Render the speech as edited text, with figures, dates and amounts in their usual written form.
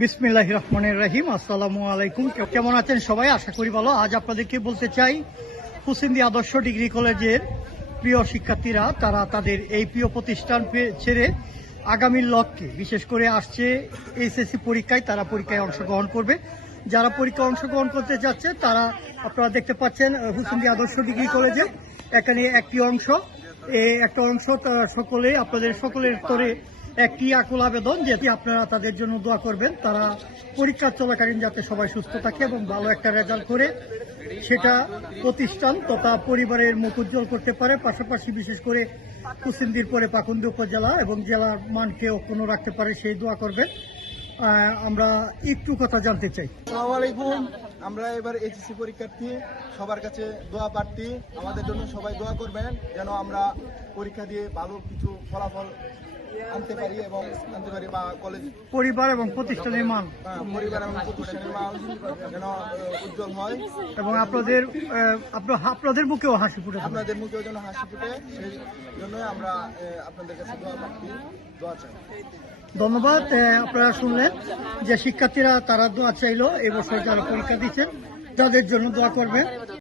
বিসমিল্লাহির রহমানির রহিম। আসসালামু আলাইকুম। কেমন আছেন সবাই? আশা করি ভালো। আজ আপনাদেরকে বলতে চাই, হুসেন্দি আদর্শ ডিগ্রি কলেজের প্রিয় শিক্ষার্থীরা তারা তাদের এই প্রিয় প্রতিষ্ঠান ছেড়ে আগামী লক্ষ্যে, বিশেষ করে আসছে এইচএসসি পরীক্ষায়, তারা পরীক্ষায় অংশগ্রহণ করবে। যারা পরীক্ষায় অংশগ্রহণ করতে যাচ্ছে তারা আপনারা দেখতে পাচ্ছেন হুসেন্দি আদর্শ ডিগ্রি কলেজে এখানে একটা অংশ সকলে আপনাদের সকলের তরে একটি আকুল আবেদন যে আপনারা তাদের জন্য দোয়া করবেন। তারা পরীক্ষা চলাকালীন যাতে সবাই সুস্থ থাকে এবং ভালো একটা রেজাল্ট করে সেটা প্রতিষ্ঠান তথা পরিবারের মুখ উজ্জ্বল করতে পারে। পাশাপাশি বিশেষ করে কুসিন্দির পরে পাকুন্দি উপজেলা এবং জেলার মানকে অক্ষুণ্ণ রাখতে পারে, সেই দোয়া করবেন। আমরা একটু কথা জানতে চাই। আসসালামু আলাইকুম। আমরা এবার এইচএসসি পরীক্ষার্থী, সবার কাছে দোয়া প্রার্থী। আমাদের জন্য সবাই দোয়া করবেন যেন আমরা পরীক্ষা দিয়ে ভালো কিছু ফলাফল আনতে পারি বা কলেজ পরিবার এবং প্রতিষ্ঠানের মান পরিবার এবং প্রতিষ্ঠানের মান যেন উজ্জ্বল হয় এবং আপনাদের মুখেও হাসি ফুটে, আপনাদের মুখেও যেন হাসি ফুটে, সেই জন্যই আমরা আপনাদের কাছে দোয়া প্রার্থী, দোয়া চাই। ধন্যবাদ। আপনারা শুনলেন যে শিক্ষার্থীরা তারা দোয়া চাইলো এবছর যারা পরীক্ষা দিচ্ছেন তাদের জন্য দোয়া করবেন।